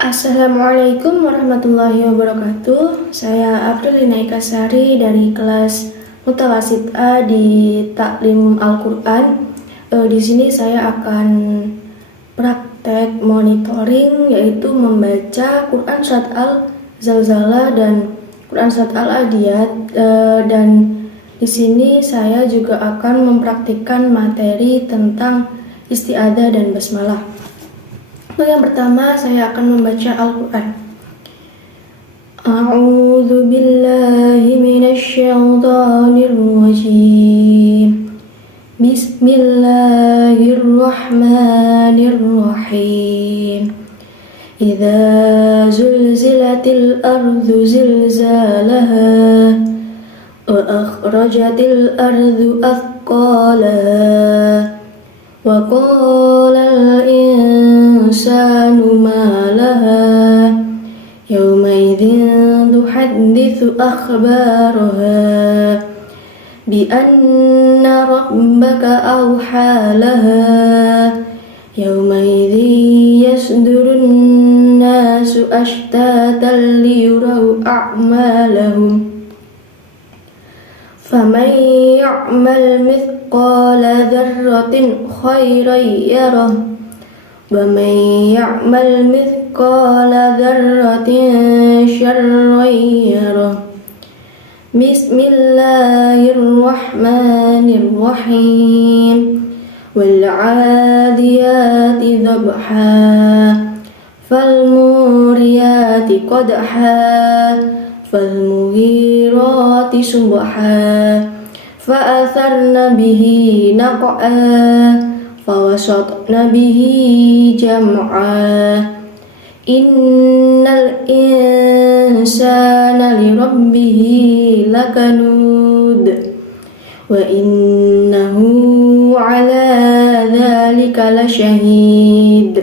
Assalamualaikum warahmatullahi wabarakatuh. Saya April Inaikasari dari kelas Mutawasid A di Taklim Al-Quran. Di sini saya akan praktek monitoring, yaitu membaca Quran Surat Al-Zalzalah dan Quran Surat Al-Adiyat. Dan di sini saya juga akan mempraktikkan materi tentang isti'adzah dan basmalah. Yang pertama, saya akan membaca Al-Quran. A'udzu billahi minasy syaithanir rajim. Bismillahirrahmanirrahim. Idza zulzilatil ardu zilzalaha wa akhrajatil ardu athqalaha wa qala al-insanu ma laha yawmaidzin tuhadditsu akhbaraha bi anna rabbaka awha laha yawmaidzin yasdurun nasu ashtatan liyuraw a'malahum faman ya'mal mithqala dzarratin khairan yarah wa man ya'mal mithqala dzarratin syarran yarah. Bismillahirrahmanirrahim. Wal 'adiyati dhabha fal muriyati qadha falmughirati subha fa'atharna bihi naq'a fawasatna bihi jam'a. Innal insana lirabbihi lakanud wa innahu ala dhalika lasyahid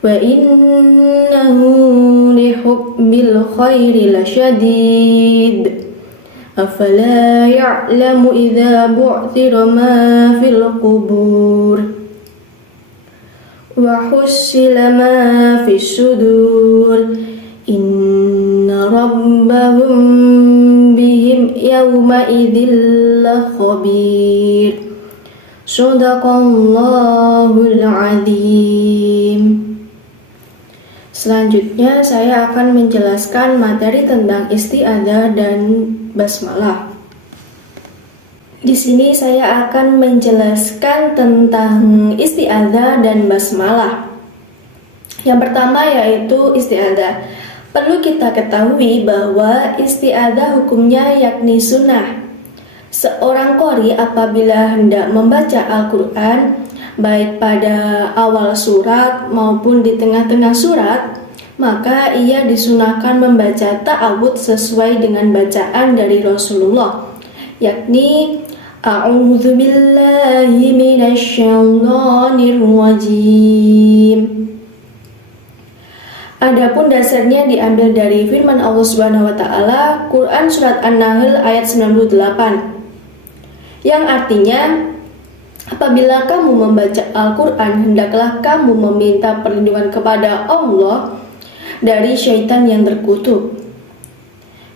wa innahu lihubbil khairi lasyadid. Afala ya'lamu idza bu'thira ma fil qubur wa hussila ma fis sudur inna rabbahum bihim yawma idzil khabir. Shadaqallahul azim. Selanjutnya saya akan menjelaskan materi tentang isti'adzah dan basmalah. Di sini saya akan menjelaskan tentang isti'adzah dan basmalah. Yang pertama yaitu isti'adzah. Perlu kita ketahui bahwa isti'adzah hukumnya yakni sunnah. Seorang qori apabila hendak membaca Al-Quran, baik pada awal surat maupun di tengah-tengah surat, maka ia disunahkan membaca ta'awudz sesuai dengan bacaan dari Rasulullah, yakni A'udzu billahi minasy syaithanir rajim. Adapun dasarnya diambil dari firman Allah Subhanahu wa taala, Quran surat An-Nahl ayat 98. Yang artinya, apabila kamu membaca Al-Quran, hendaklah kamu meminta perlindungan kepada Allah dari syaitan yang terkutuk.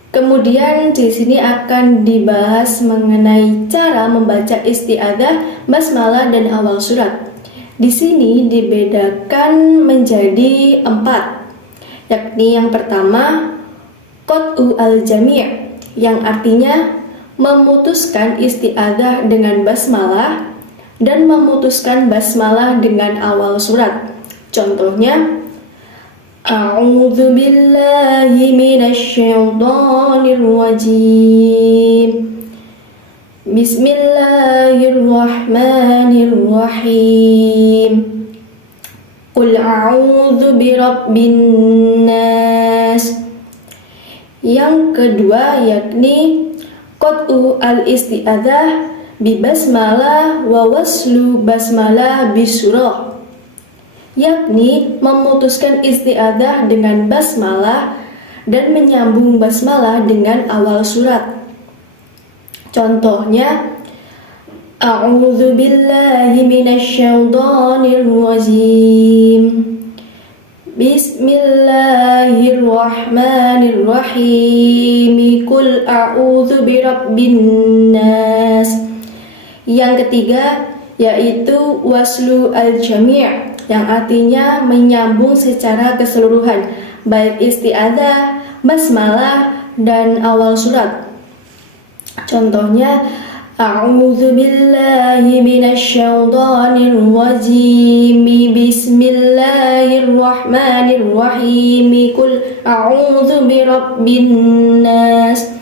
Kemudian di sini akan dibahas mengenai cara membaca isti'adzah, basmalah dan awal surat. Di sini dibedakan menjadi 4, yakni yang pertama qat'u al-jami', yang artinya memutuskan isti'adzah dengan basmalah dan memutuskan basmalah dengan awal surat. Contohnya, A'udzu billahi minasy syaithanir rajim. Bismillahirrahmanirrahim. Qul a'udzu birabbin nas. Yang kedua yakni qat'u al-isti'adzah bi basmalah wa waslu basmalah bi surah, yakni memutuskan isti'adzah dengan basmalah dan menyambung basmalah dengan awal surat. Contohnya, A'udzu billahi minasy syaithanir rajim. Bismillahirrahmanirrahim. Qul a'udzu birabbin nas. Yang ketiga yaitu waslu al-jami', yang artinya menyambung secara keseluruhan, baik isti'adzah, basmalah, dan awal surat. Contohnya, a'udzu billahi minasyaitonir rajim. Bismillahirrahmanirrahim. Qul a'udzu birabbin nas.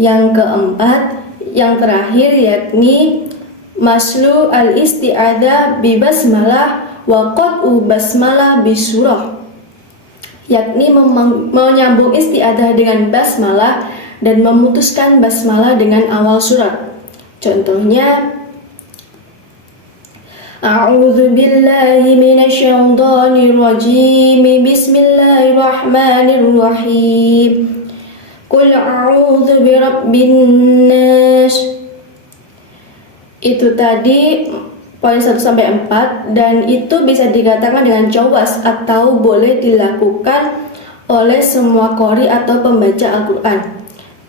Yang keempat, yang terakhir yakni maslu al-isti'adzah bi basmalah wa qat'u basmalah bi surah, yakni menyambung isti'adzah dengan basmalah dan memutuskan basmalah dengan awal surat. Contohnya, a'udzu billahi minasyaitonir rajim. Bismillahirrahmanirrahim. Qul a'udzu birabbin nas. Itu tadi poin 1 sampai 4, dan itu bisa dikatakan dengan jawaz atau boleh dilakukan oleh semua qori atau pembaca Al-Qur'an.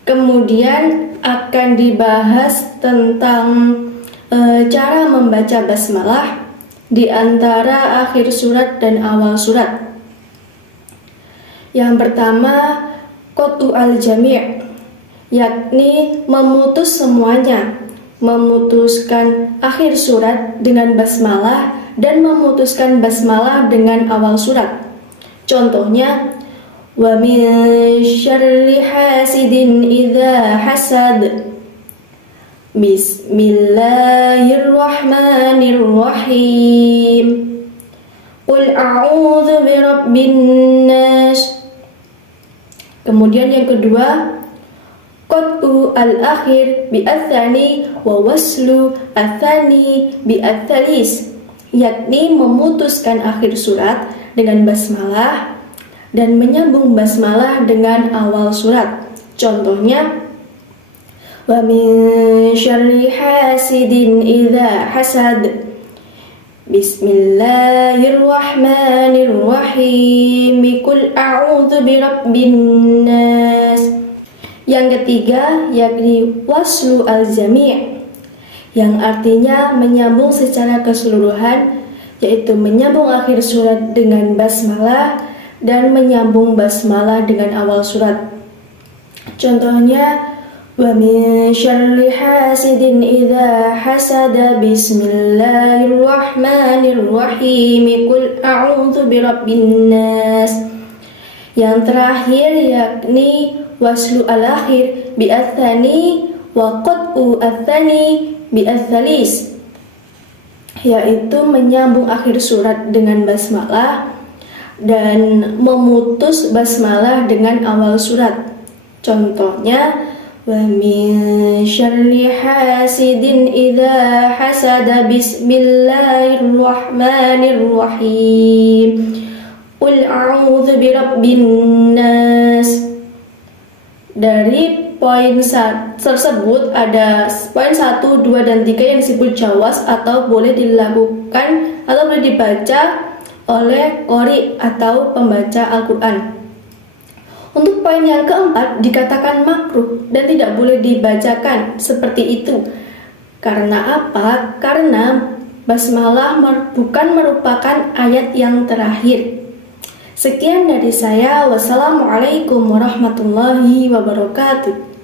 Kemudian akan dibahas tentang cara membaca basmalah di antara akhir surat dan awal surat. Yang pertama, qat'u al-jami', yakni memutus semuanya, memutuskan akhir surat dengan basmalah dan memutuskan basmalah dengan awal surat. Contohnya, wa min syarri hasidin idza hasad. Bismillahirrahmanirrahim. Qul a'udzu birabbin nas. Kemudian yang kedua, qat'u al-akhir bi ats-tsani wa waslu ats-tsani bi ats-tsalis, yakni memutuskan akhir surat dengan basmalah dan menyambung basmalah dengan awal surat. Contohnya, wa min syarri hasidin idza hasad. Bismillahirrahmanirrahim. Qul a'udzu birabbin nas. Yang ketiga yakni waslu al-jami', yang artinya menyambung secara keseluruhan, yaitu menyambung akhir surat dengan basmalah dan menyambung basmalah dengan awal surat. Contohnya, wa min syarri hasidin idza hasada. Bismillahirrahmanirrahim. Qul a'udzu birabbin nas. Yang terakhir yakni waslu al-akhir bi ats-tsani wa qat'u ats-tsani bi ats-tsalis, yaitu menyambung akhir surat dengan basmalah dan memutus basmalah dengan awal surat. Contohnya, wa min syarri hasidin idza hasada. Bismillahirrahmanirrahim. Qul a'udzu birabbin nas. Dari poin tersebut ada poin 1, 2, dan 3 yang disebut jawaz atau boleh dilakukan atau boleh dibaca oleh qori atau pembaca Al-Quran. Untuk poin yang keempat dikatakan makruh dan tidak boleh dibacakan seperti itu. Karena apa? Karena basmalah bukan merupakan ayat yang terakhir. Sekian dari saya. Wassalamualaikum warahmatullahi wabarakatuh.